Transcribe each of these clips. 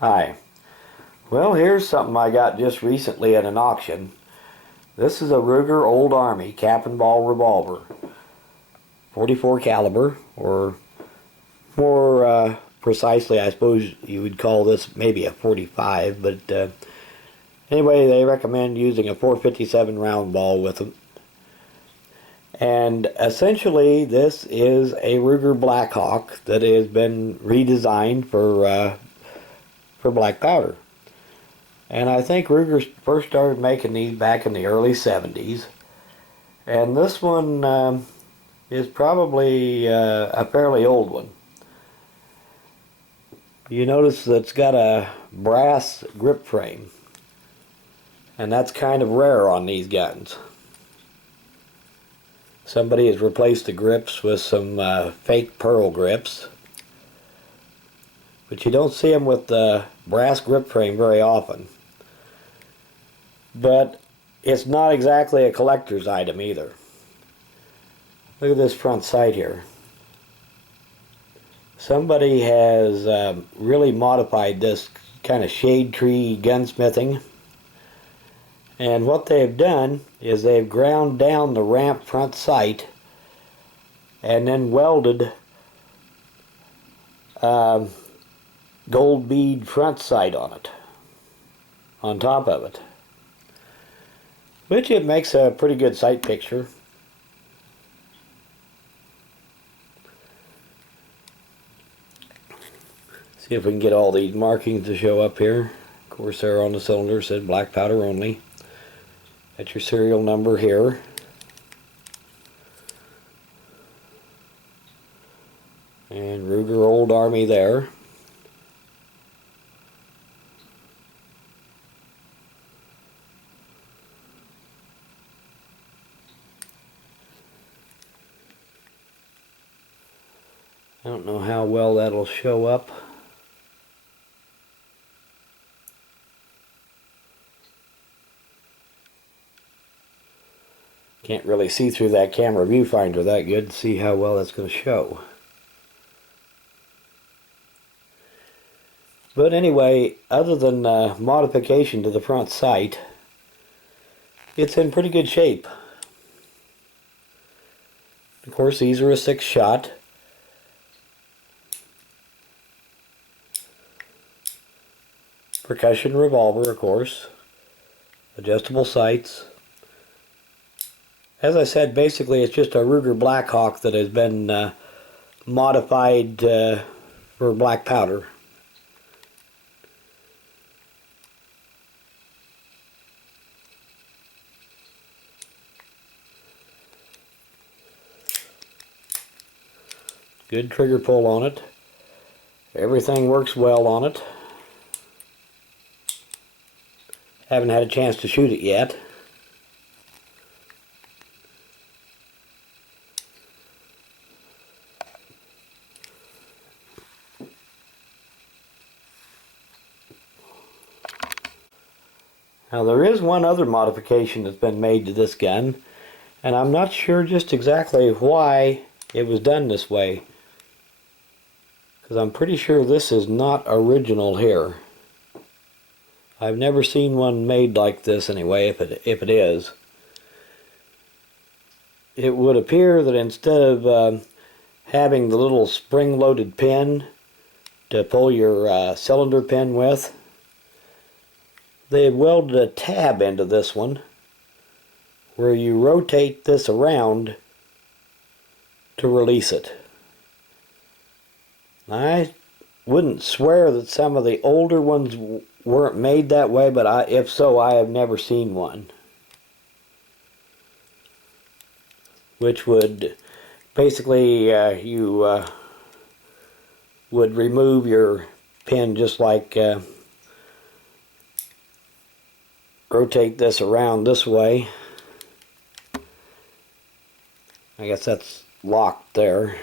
Hi. Well, here's something I got just recently at an auction. This is a Ruger Old Army cap and ball revolver. 44 caliber, or more precisely, I suppose you would call this maybe a 45, but anyway, they recommend using a 457 round ball with them. And essentially, this is a Ruger Blackhawk that has been redesigned for black powder. And I think Ruger first started making these back in the early 70s. And this one is probably a fairly old one. You notice that it's got a brass grip frame. And that's kind of rare on these guns. Somebody has replaced the grips with some fake pearl grips. But you don't see them with the brass grip frame very often. But it's not exactly a collector's item either. Look at this front sight here. Somebody has really modified this kind of shade tree gunsmithing. And what they've done is they've ground down the ramp front sight and then welded gold bead front sight on it, on top of it, which it makes a pretty good sight picture. See if we can get all these markings to show up here. Of course, they're on the cylinder, said black powder only. That's your serial number here. And Ruger Old Army there. I don't know how well that'll show up. Can't really see through that camera viewfinder that good to see how well that's going to show. But anyway, other than modification to the front sight, it's in pretty good shape. Of course, these are a 6-shot. Percussion revolver, of course. Adjustable sights. As I said, basically it's just a Ruger Blackhawk that has been modified for black powder. Good trigger pull on it. Everything works well on it. Haven't had a chance to shoot it yet. Now there is one other modification that's been made to this gun, and I'm not sure just exactly why it was done this way, because I'm pretty sure this is not original here. I've never seen one made like this anyway, if it is. It would appear that instead of having the little spring-loaded pin to pull your cylinder pin with, they've welded a tab into this one where you rotate this around to release it. I wouldn't swear that some of the older ones weren't made that way, but if so, I have never seen one. Which would basically, you would remove your pin just like rotate this around this way. I guess that's locked there.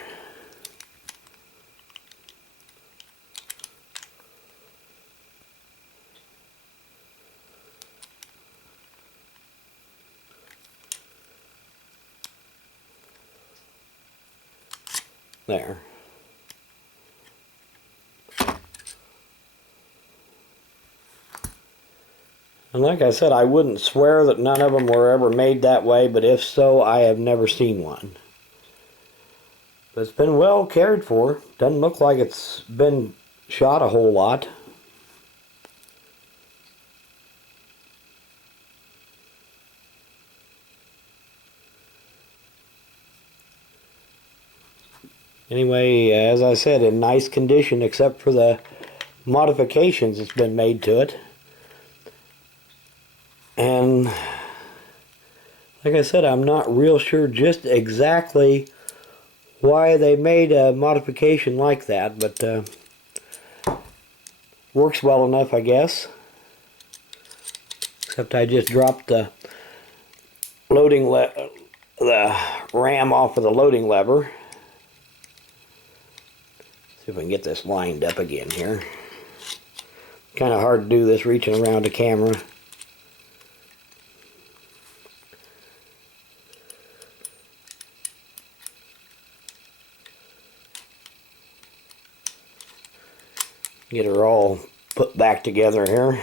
There. And like I said, I wouldn't swear that none of them were ever made that way, but if so, I have never seen one. But it's been well cared for. Doesn't look like it's been shot a whole lot. Anyway, as I said, in nice condition except for the modifications that's been made to it. And like I said, I'm not real sure just exactly why they made a modification like that, but works well enough, I guess. Except I just dropped the ram off of the loading lever. See if we can get this lined up again here. Kind of hard to do this reaching around the camera. Get her all put back together here.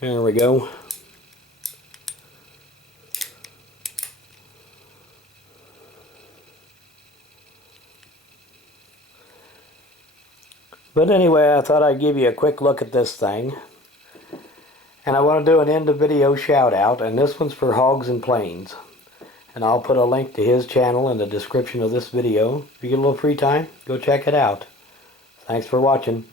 There we go. But anyway, I thought I'd give you a quick look at this thing. And I want to do an end of video shout out, and this one's for Hogsnplanes. And I'll put a link to his channel in the description of this video. If you get a little free time, go check it out. Thanks for watching.